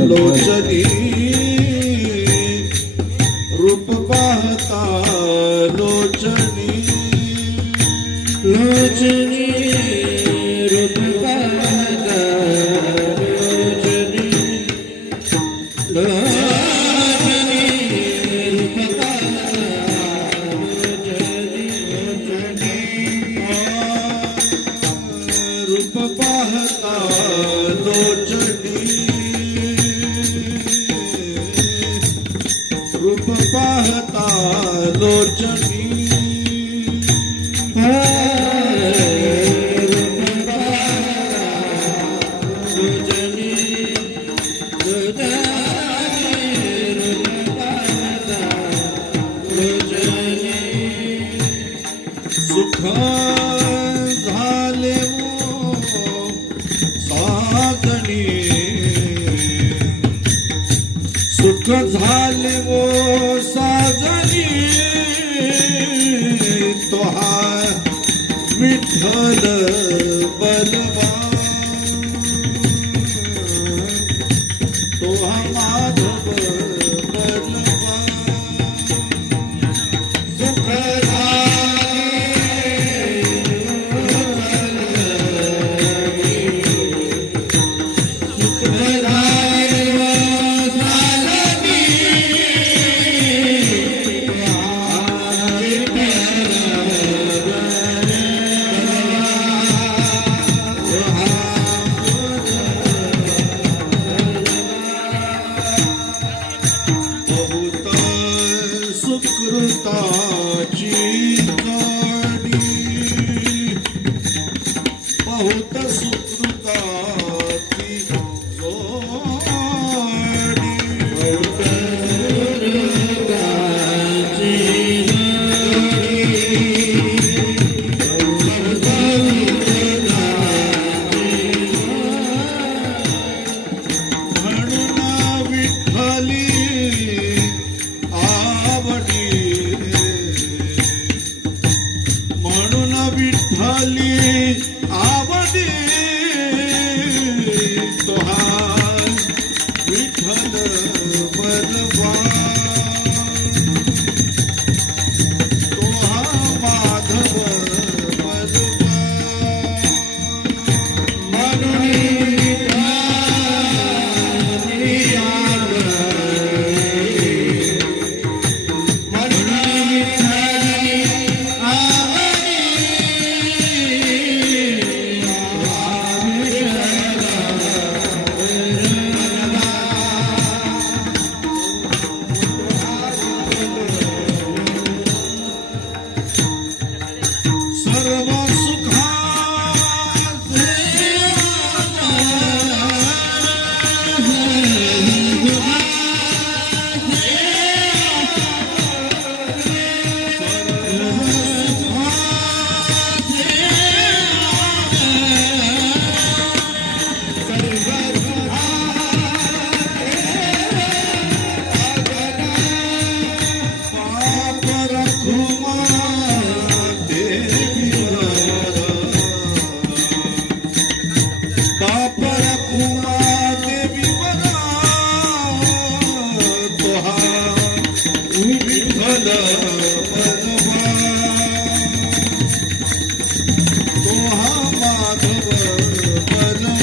लोचनी रूप पाहता लोचनी लोचनी रूप पाहता लोचनी लोचनी रूप पाहता लोचनी रूप पाहता लोचनी रूप पाहता लोचनी सुख झाले साधनी सुख झाले वो साधनी तो हा विठ्ठल बलवान तो हा माधव बलवान सुख सुकृताची गाडी बहुत सुकृताची जोडी म्हणून विठ्ठली विठ्ठली आवडी तो हा विठ्ठल बलवान तो हा माधव सर्व सुखाचे पाप रखुमा पाप रखुमा देवी बरा तो हा विठ्ठल बलवान तो हा माधव बलवान